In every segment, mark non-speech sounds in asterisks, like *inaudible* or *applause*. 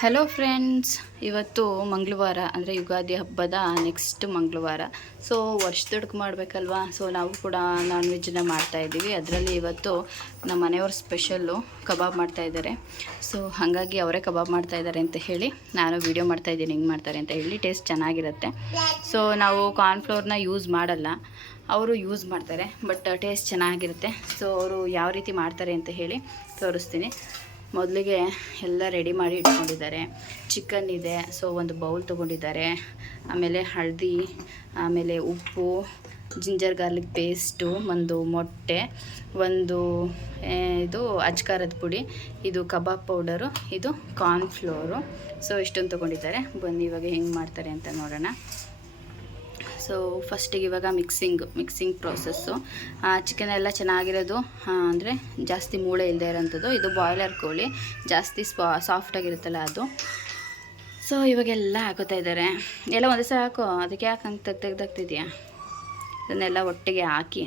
Hello friends ಇವತ್ತು ಮಂಗಳವಾರ, ಅಂದರೆ ಯುಗಾದಿ ಹಬ್ಬದ ನೆಕ್ಸ್ಟ್ ಮಂಗಳವಾರ. ಸೊ ವರ್ಷದೊಡ್ಗೆ ಮಾಡಬೇಕಲ್ವಾ? ಸೊ ನಾವು ಕೂಡ ನಾನ್ ವೆಜ್ನ ಮಾಡ್ತಾಯಿದ್ದೀವಿ ಅದರಲ್ಲಿ ಇವತ್ತು ನಮ್ಮ ಮನೆಯವ್ರ ಸ್ಪೆಷಲ್ಲು ಕಬಾಬ್ ಮಾಡ್ತಾಯಿದ್ದಾರೆ ಸೊ ಹಾಗಾಗಿ ಅವರೇ ಕಬಾಬ್ ಮಾಡ್ತಾಯಿದ್ದಾರೆ ಅಂತ ಹೇಳಿ ನಾನು ವೀಡಿಯೋ ಮಾಡ್ತಾಯಿದ್ದೀನಿ ಹಿಂಗೆ ಮಾಡ್ತಾರೆ ಅಂತ ಹೇಳಿ. ಟೇಸ್ಟ್ ಚೆನ್ನಾಗಿರುತ್ತೆ. ಸೊ ನಾವು ಕಾರ್ನ್ಫ್ಲೋರ್ನ ಯೂಸ್ ಮಾಡಲ್ಲ. ಅವರು ಯೂಸ್ ಮಾಡ್ತಾರೆ ಬಟ್ ಟೇಸ್ಟ್ ಚೆನ್ನಾಗಿರುತ್ತೆ. ಸೊ ಅವರು ಯಾವ ರೀತಿ ಮಾಡ್ತಾರೆ ಅಂತ ಹೇಳಿ ತೋರಿಸ್ತೀನಿ. ಮೊದಲಿಗೆ ಎಲ್ಲ ರೆಡಿ ಮಾಡಿ ಇಟ್ಕೊಂಡಿದ್ದಾರೆ. ಚಿಕನ್ ಇದೆ ಸೊ ಒಂದು ಬೌಲ್ ತೊಗೊಂಡಿದ್ದಾರೆ. ಆಮೇಲೆ ಹಳದಿ, ಆಮೇಲೆ ಉಪ್ಪು ಜಿಂಜರ್ ಗಾರ್ಲಿಕ್ ಪೇಸ್ಟು ಒಂದು ಮೊಟ್ಟೆ, ಒಂದು ಇದು ಅಜ್ಕಾರದ ಪುಡಿ, ಇದು ಕಬಾಬ್ ಪೌಡರು ಇದು ಕಾರ್ನ್ಫ್ಲೋರು ಸೊ ಇಷ್ಟೊಂದು ತೊಗೊಂಡಿದ್ದಾರೆ. ಬನ್ನಿ ಇವಾಗ ಹೆಂಗೆ ಮಾಡ್ತಾರೆ ಅಂತ ನೋಡೋಣ. ಸೊ ಫಸ್ಟಿಗೆ ಇವಾಗ ಮಿಕ್ಸಿಂಗ್ ಮಿಕ್ಸಿಂಗ್ ಪ್ರೋಸೆಸ್ಸು ಚಿಕನ್ ಎಲ್ಲ ಚೆನ್ನಾಗಿರೋದು ಅಂದರೆ ಜಾಸ್ತಿ ಮೂಳೆ ಇಲ್ಲದೆ ಇರೋಂಥದ್ದು. ಇದು ಬಾಯ್ಲರ್ ಕೋಳಿ, ಜಾಸ್ತಿ ಸ್ಪಾ ಸಾಫ್ಟಾಗಿರುತ್ತಲ್ಲ ಅದು. ಸೊ ಇವಾಗೆಲ್ಲ ಹಾಕೋತಾ ಇದ್ದಾರೆ. ಎಲ್ಲ ಒಂದೇ ಸಲ ಹಾಕು, ಅದಕ್ಕೆ ಯಾಕೆ ಹಂಗೆ ತೆಗ್ದು ತೆಗ್ದಾಗ್ತಿದ್ಯಾ ಇದನ್ನೆಲ್ಲ ಒಟ್ಟಿಗೆ ಹಾಕಿ,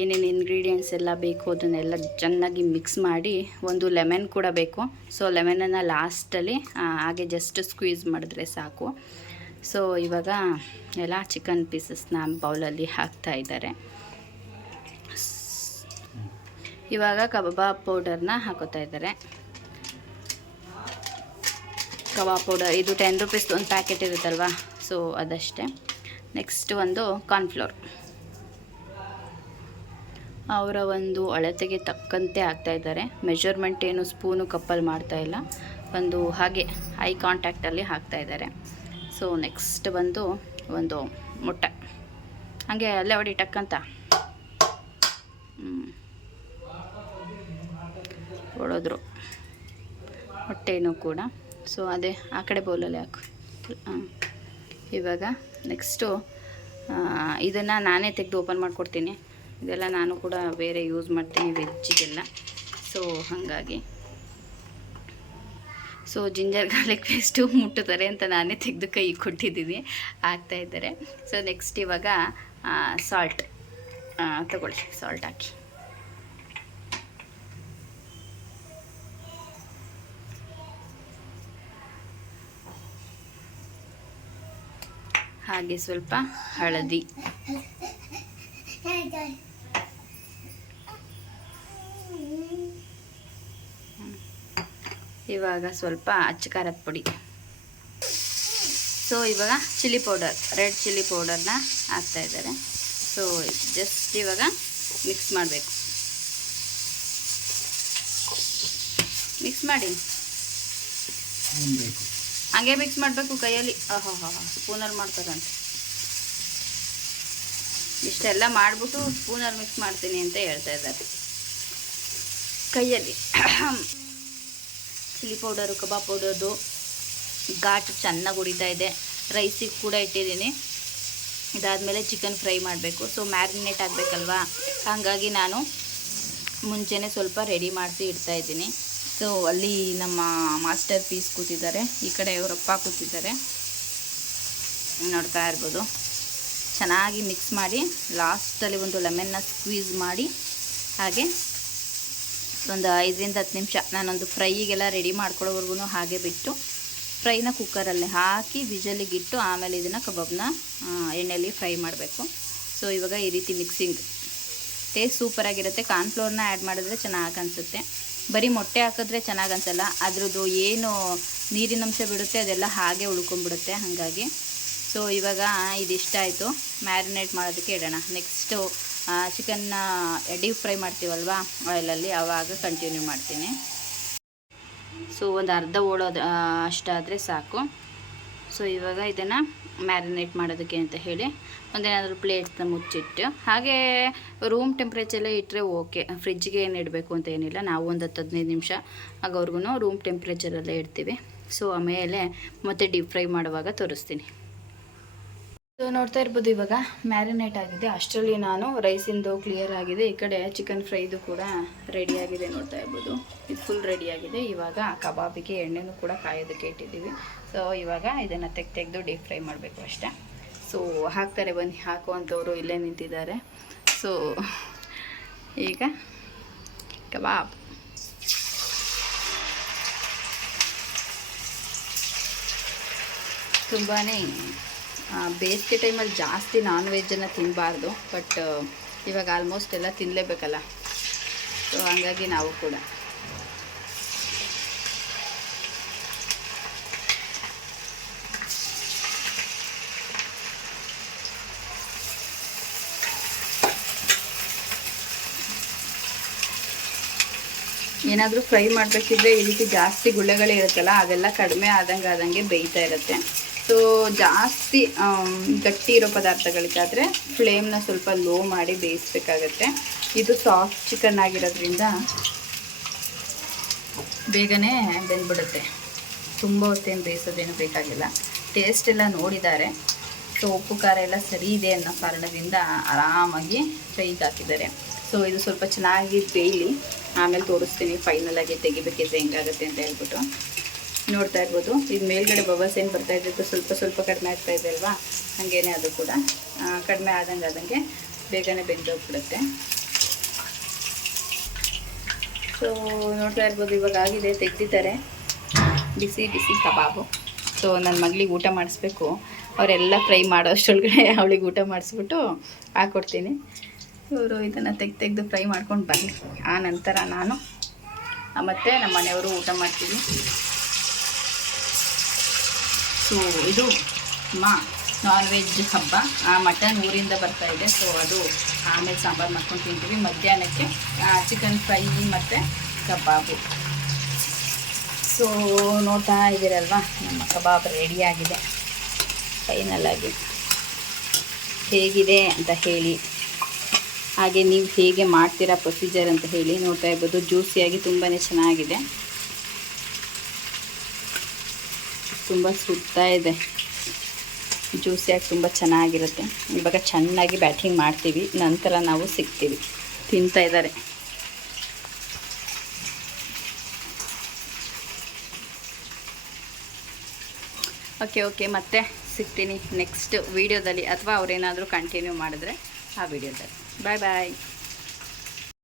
ಏನೇನು ಇಂಗ್ರೀಡಿಯೆಂಟ್ಸ್ ಎಲ್ಲ ಬೇಕು, ಅದನ್ನೆಲ್ಲ ಚೆನ್ನಾಗಿ ಮಿಕ್ಸ್ ಮಾಡಿ, ಒಂದು ಲೆಮನ್ ಕೂಡ ಬೇಕು. ಸೊ ಲೆಮನನ್ನು ಲಾಸ್ಟಲ್ಲಿ ಹಾಗೆ ಜಸ್ಟ್ ಸ್ಕ್ವೀಸ್ ಮಾಡಿದ್ರೆ ಸಾಕು. ಸೊ ಇವಾಗ ಎಲ್ಲ ಚಿಕನ್ ಪೀಸಸ್ನ ಬೌಲಲ್ಲಿ ಹಾಕ್ತಾ ಇದ್ದಾರೆ. ಇವಾಗ ಕಬಾಬ್ ಪೌಡರ್ನ ಹಾಕೋತಾ ಇದ್ದಾರೆ. ಕಬಾಬ್ ಪೌಡರ್ ಇದು ಟೆನ್ ರುಪೀಸ್ ಒಂದು ಪ್ಯಾಕೆಟ್ ಇರುತ್ತಲ್ವಾ? ಸೊ ಅದಷ್ಟೇ. ನೆಕ್ಸ್ಟ್ ಒಂದು ಕಾರ್ನ್ಫ್ಲೋರ್ ಅವರ ಒಂದು ಅಳತೆಗೆ ತಕ್ಕಂತೆ ಹಾಕ್ತಾ ಇದ್ದಾರೆ. ಮೆಜರ್ಮೆಂಟ್ ಏನು ಸ್ಪೂನು ಕಪ್ಪಲ್ಲಿ ಮಾಡ್ತಾ ಇಲ್ಲ. ಒಂದು ಹಾಗೆ ಐ ಕಾಂಟ್ಯಾಕ್ಟಲ್ಲಿ ಹಾಕ್ತಾ ಇದ್ದಾರೆ. ಸೊ ನೆಕ್ಸ್ಟ್ ಬಂದು ಒಂದು ಮೊಟ್ಟೆ. ಹಾಗೆ ಅಲ್ಲೇ ಹೊಡಿಟಕ್ಕಂತ. ಹೊಡೆದ್ರು ಹೊಟ್ಟೆನೂ ಕೂಡ. ಸೊ ಅದೇ ಆ ಕಡೆ ಬೌಲಲ್ಲಿ ಹಾಕು. ಇವಾಗ ನೆಕ್ಸ್ಟು ಇದನ್ನು ನಾನೇ ತೆಗೆದು ಓಪನ್ ಮಾಡಿಕೊಡ್ತೀನಿ. ಇದೆಲ್ಲ ನಾನು ಕೂಡ ಬೇರೆ ಯೂಸ್ ಮಾಡ್ತೀನಿ ವೆಜ್ಜಿಗೆಲ್ಲ. ಸೊ ಹಾಗಾಗಿ ಸೊ ಜಿಂಜರ್ ಗಾರ್ಲಿಕ್ ಪೇಸ್ಟು ಮುಟ್ಟುತ್ತಾರೆ ಅಂತ ನಾನೇ ತೆಗೆದು ಕೈ ಕೊಟ್ಟಿದ್ದೀನಿ. ಇದ್ದಾರೆ. ಸೊ ನೆಕ್ಸ್ಟ್ ಇವಾಗ ಸಾಲ್ಟ್ ತಗೊಳ್ಳಿ. ಸಾಲ್ಟ್ ಹಾಕಿ. ಹಾಗೆ ಸ್ವಲ್ಪ ಹಳದಿ. ಇವಾಗ ಸ್ವಲ್ಪ ಅಚ್ಚು ಖಾರದ ಪುಡಿ. ಸೊ ಇವಾಗ ಚಿಲ್ಲಿ ಪೌಡರ್ ರೆಡ್ ಚಿಲ್ಲಿ ಪೌಡರ್ನ ಹಾಕ್ತಾ ಇದ್ದಾರೆ. ಸೊ ಜಸ್ಟ್ ಇವಾಗ ಮಿಕ್ಸ್ ಮಾಡಬೇಕು. ಮಿಕ್ಸ್ ಮಾಡಿ. ಹಾಗೆ ಮಿಕ್ಸ್ ಮಾಡಬೇಕು ಕೈಯಲ್ಲಿ. ಆಹಾ ಹಾ ಹಾ ಸ್ಪೂನಲ್ಲಿ ಮಾಡ್ತಾರಂತೆ. ಇಷ್ಟೆಲ್ಲ ಮಾಡಿಬಿಟ್ಟು ಸ್ಪೂನಲ್ಲಿ ಮಿಕ್ಸ್ ಮಾಡ್ತೀನಿ ಅಂತ ಹೇಳ್ತಾ ಇದ್ದಾರೆ. ಕೈಯಲ್ಲಿ. ಚಿಲ್ಲಿ ಪೌಡರು ಕಬಾಬ್ ಪೌಡರ್ದು ಘಾಟ್ ಚೆನ್ನಾಗಿ ಹೊಡಿತಾ ಇದೆ. ರೈಸಿಗೆ ಕೂಡ ಇಟ್ಟಿದ್ದೀನಿ. ಇದಾದಮೇಲೆ ಚಿಕನ್ ಫ್ರೈ ಮಾಡಬೇಕು. ಸೊ ಮ್ಯಾರಿನೇಟ್ ಆಗಬೇಕಲ್ವಾ? ಹಾಗಾಗಿ ನಾನು ಮುಂಚೆನೇ ಸ್ವಲ್ಪ ರೆಡಿ ಮಾಡಿಸಿ ಇಡ್ತಾ ಇದ್ದೀನಿ. ಸೊ ಅಲ್ಲಿ ನಮ್ಮ ಮಾಸ್ಟರ್ ಪೀಸ್ ಕೂತಿದ್ದಾರೆ. ಈ ಕಡೆ ಅವರಪ್ಪ ಕೂತಿದ್ದಾರೆ. ನೋಡ್ತಾ ಇರ್ಬೋದು. ಚೆನ್ನಾಗಿ ಮಿಕ್ಸ್ ಮಾಡಿ ಲಾಸ್ಟಲ್ಲಿ ಒಂದು ಲೆಮನ್ನ ಸ್ಕ್ವೀಸ್ ಮಾಡಿ, ಹಾಗೆ ಒಂದು ಐದರಿಂದ ಹತ್ತು ನಿಮಿಷ ನಾನೊಂದು ಫ್ರೈಗೆಲ್ಲ ರೆಡಿ ಮಾಡ್ಕೊಳ್ಳೋವರೆಗೂ ಹಾಗೆ ಬಿಟ್ಟು ಫ್ರೈನ ಕುಕ್ಕರಲ್ಲಿ ಹಾಕಿ ಬಿಜಲಿಗಿಟ್ಟು ಆಮೇಲೆ ಇದನ್ನು ಕಬಾಬ್ನ ಎಣ್ಣೆಯಲ್ಲಿ ಫ್ರೈ ಮಾಡಬೇಕು. ಸೊ ಇವಾಗ ಈ ರೀತಿ ಮಿಕ್ಸಿಂಗ್. ಟೇಸ್ಟ್ ಸೂಪರಾಗಿರುತ್ತೆ ಕಾರ್ನ್ಫ್ಲೋರ್ನ ಆ್ಯಡ್ ಮಾಡಿದ್ರೆ ಚೆನ್ನಾಗಿ ಅನಿಸುತ್ತೆ. ಬರೀ ಮೊಟ್ಟೆ ಹಾಕಿದ್ರೆ ಚೆನ್ನಾಗಿ ಅನಿಸಲ್ಲ. ಅದ್ರದ್ದು ಏನು ನೀರಿನಂಶ ಬಿಡುತ್ತೆ, ಅದೆಲ್ಲ ಹಾಗೆ ಉಳ್ಕೊಂಬಿಡುತ್ತೆ ಹಾಗಾಗಿ. ಸೊ ಇವಾಗ ಇದಿಷ್ಟ ಆಯಿತು ಮ್ಯಾರಿನೇಟ್ ಮಾಡೋದಕ್ಕೆ ಇಡೋಣ. ನೆಕ್ಸ್ಟು ಚಿಕನ್ನ ಡೀಪ್ ಫ್ರೈ ಮಾಡ್ತೀವಲ್ವಾ? ಆಯಿಲಲ್ಲಿ ಆವಾಗ ಕಂಟಿನ್ಯೂ ಮಾಡ್ತೀನಿ. ಸೊ ಒಂದು ಅರ್ಧ ಓಡೋದು ಅಷ್ಟಾದರೆ ಸಾಕು. ಸೊ ಇವಾಗ ಇದನ್ನು ಮ್ಯಾರಿನೇಟ್ ಮಾಡೋದಕ್ಕೆ ಅಂತ ಹೇಳಿ ಒಂದೇನಾದರೂ ಪ್ಲೇಟ್ಸ್ನ ಮುಚ್ಚಿಟ್ಟು, ಹಾಗೆ ರೂಮ್ ಟೆಂಪ್ರೇಚರಲ್ಲೇ ಇಟ್ಟರೆ ಓಕೆ ಫ್ರಿಜ್ಗೆ ಏನು ಇಡಬೇಕು ಅಂತ ಏನಿಲ್ಲ. ನಾವು ಒಂದು ಹತ್ತು ಹದಿನೈದು ನಿಮಿಷ ಆಗೋರ್ಗು ರೂಮ್ ಟೆಂಪ್ರೇಚರಲ್ಲೇ ಇಡ್ತೀವಿ. ಸೊ ಆಮೇಲೆ ಮತ್ತೆ ಡೀಪ್ ಫ್ರೈ ಮಾಡುವಾಗ ತೋರಿಸ್ತೀನಿ. ಸೊ ನೋಡ್ತಾ ಇರ್ಬೋದು ಇವಾಗ ಮ್ಯಾರಿನೇಟ್ ಆಗಿದೆ. ಅಷ್ಟರಲ್ಲಿ ನಾನು ರೈಸಿಂದು ಕ್ಲಿಯರ್ ಆಗಿದೆ. ಈ ಕಡೆ ಚಿಕನ್ ಫ್ರೈದು ಕೂಡ ರೆಡಿಯಾಗಿದೆ ನೋಡ್ತಾ ಇರ್ಬೋದು. ಇದು ಫುಲ್ ರೆಡಿಯಾಗಿದೆ ಇವಾಗ ಕಬಾಬಿಗೆ ಎಣ್ಣೆನೂ ಕೂಡ ಕಾಯೋದಕ್ಕೆ ಇಟ್ಟಿದ್ದೀವಿ. ಸೊ ಇವಾಗ ಇದನ್ನು ತೆಗ್ ತೆಗೆದು ಡೀಪ್ ಫ್ರೈ ಮಾಡಬೇಕು ಅಷ್ಟೇ. ಸೊ ಹಾಕ್ತಾರೆ ಬನ್ನಿ. ಹಾಕುವಂಥವ್ರು ಇಲ್ಲೇ ನಿಂತಿದ್ದಾರೆ. ಸೊ ಈಗ ಕಬಾಬ್. ತುಂಬಾ ಬೇಸಿಗೆ ಟೈಮಲ್ಲಿ ಜಾಸ್ತಿ ನಾನ್ ವೆಜ್ಜನ್ನು ತಿನ್ನಬಾರ್ದು ಬಟ್ ಇವಾಗ ಆಲ್ಮೋಸ್ಟ್ ಎಲ್ಲ ತಿನ್ನಲೇಬೇಕಲ್ಲ ಸೊ ಹಂಗಾಗಿ ನಾವು ಕೂಡ. ಏನಾದರೂ ಫ್ರೈ ಮಾಡಬೇಕಿದ್ರೆ ಈ ರೀತಿ ಜಾಸ್ತಿ ಗುಳ್ಳೆಗಳಿರುತ್ತಲ್ಲ ಅದೆಲ್ಲ ಕಡಿಮೆ ಆದಂಗೆ ಆದಂಗೆ ಬೇಯ್ತಾ ಇರುತ್ತೆ. ಸೊ ಜಾಸ್ತಿ ಗಟ್ಟಿ ಇರೋ ಪದಾರ್ಥಗಳಿಗಾದರೆ ಫ್ಲೇಮ್ನ ಸ್ವಲ್ಪ ಲೋ ಮಾಡಿ ಬೇಯಿಸ್ಬೇಕಾಗತ್ತೆ. ಇದು ಸಾಫ್ಟ್ ಚಿಕನ್ ಆಗಿರೋದ್ರಿಂದ ಬೇಗನೆ ಬೆಂದ್ಬಿಡುತ್ತೆ. ತುಂಬ ಹೊತ್ತೇನು ಬೇಯಿಸೋದೇನು ಬೇಕಾಗಿಲ್ಲ. ಟೇಸ್ಟ್ ಎಲ್ಲ ನೋಡಿದ್ದಾರೆ. ಸೊ, ಉಪ್ಪು, ಖಾರ ಎಲ್ಲ ಸರಿ ಇದೆ ಅನ್ನೋ ಕಾರಣದಿಂದ ಆರಾಮಾಗಿ ಫ್ರೈಗೆ ಹಾಕಿದ್ದಾರೆ. ಸೊ, ಇದು ಸ್ವಲ್ಪ ಚೆನ್ನಾಗಿ ಬೇಯಲಿ. ಆಮೇಲೆ ತೋರಿಸ್ತೀನಿ ಫೈನಲಾಗಿ ತೆಗಿಬೇಕಿದ್ರೆ ಹೆಂಗಾಗುತ್ತೆ ಅಂತ ಹೇಳ್ಬಿಟ್ಟು. ನೋಡ್ತಾ ಇರ್ಬೋದು. ಈಗ ಮೇಲ್ಗಡೆ ಬಬಲ್ಸ್ ಏನು ಬರ್ತಾ ಇದ್ದಿದ್ದು ಸ್ವಲ್ಪ ಸ್ವಲ್ಪ ಕಡಿಮೆ ಆಗ್ತಾ ಇದೆ ಅಲ್ವಾ? ಹಾಗೇನೆ ಅದು ಕೂಡ. ಕಡಿಮೆ ಆದಂಗೆ ಆದಂಗೆ ಬೇಗನೆ ಬೆಂದೋಗ್ಬಿಡುತ್ತೆ. ಸೊ ನೋಡ್ತಾ ಇರ್ಬೋದು, ಇವಾಗ ಆಗಿದೆ, ತೆಗ್ದಿದ್ದಾರೆ. ಬಿಸಿ ಬಿಸಿ ಕಬಾಬು. ಸೊ ನನ್ನ ಮಗಳಿಗೆ ಊಟ ಮಾಡಿಸ್ಬೇಕು. ಅವರೆಲ್ಲ ಫ್ರೈ ಮಾಡೋ ಅಷ್ಟೊಳಗಡೆ *laughs* ಅವಳಿಗೆ ಊಟ ಮಾಡಿಸ್ಬಿಟ್ಟು ಹಾಕ್ಕೊಡ್ತೀನಿ ಇವರು ಇದನ್ನು ತೆಗ್ದು ತೆಗೆದು ಫ್ರೈ ಮಾಡ್ಕೊಂಡು ಬನ್ನಿ. ಆ ನಂತರ ನಾನು ಮತ್ತು ನಮ್ಮ ಮನೆಯವರು ಊಟ ಮಾಡ್ತೀವಿ. ಸೊ, ಇದು ಮಾ ನಾನ್ ವೆಜ್ ಹಬ್ಬ. ಆ ಮಟನ್ ಊರಿಂದ ಬರ್ತಾ ಇದೆ. ಸೊ, ಅದು ಆಮೇಲೆ ಸಾಂಬಾರು ಮಾಡ್ಕೊಂಡು ತಿಂತೀವಿ. ಮಧ್ಯಾಹ್ನಕ್ಕೆ ಚಿಕನ್ ಫ್ರೈ ಮತ್ತು ಕಬಾಬು. ಸೊ, ನೋಡ್ತಾ ಇದ್ದೀರಲ್ವಾ? ನಮ್ಮ ಕಬಾಬ್ ರೆಡಿಯಾಗಿದೆ ಫೈನಲ್ ಆಗಿ ಹೇಗಿದೆ ಅಂತ ಹೇಳಿ. ಹಾಗೆ ನೀವು ಹೇಗೆ ಮಾಡ್ತೀರಾ ಪ್ರೊಸೀಜರ್ ಅಂತ ಹೇಳಿ ನೋಡ್ತಾ ಇರ್ಬೋದು. ಜ್ಯೂಸಿಯಾಗಿ ತುಂಬಾ ಚೆನ್ನಾಗಿದೆ. ತುಂಬ ಸುಡ್ತಾ ಇದೆ. ಜ್ಯೂಸಿಯಾಗಿ ತುಂಬ ಚೆನ್ನಾಗಿರುತ್ತೆ. ಇವಾಗ ಚೆನ್ನಾಗಿ ಬ್ಯಾಟಿಂಗ್ ಮಾಡ್ತೀವಿ. ನಂತರ ನಾವು ಸಿಗ್ತೀವಿ. ತಿಂತಾ ಇದ್ದಾರೆ. ಓಕೆ ಓಕೆ, ಮತ್ತೆ ಸಿಗ್ತೀನಿ ನೆಕ್ಸ್ಟ್ ವೀಡಿಯೋದಲ್ಲಿ. ಅಥವಾ ಅವರೇನಾದರೂ ಕಂಟಿನ್ಯೂ ಮಾಡಿದ್ರೆ ಆ ವಿಡಿಯೋದಲ್ಲಿ. ಬಾಯ್ ಬಾಯ್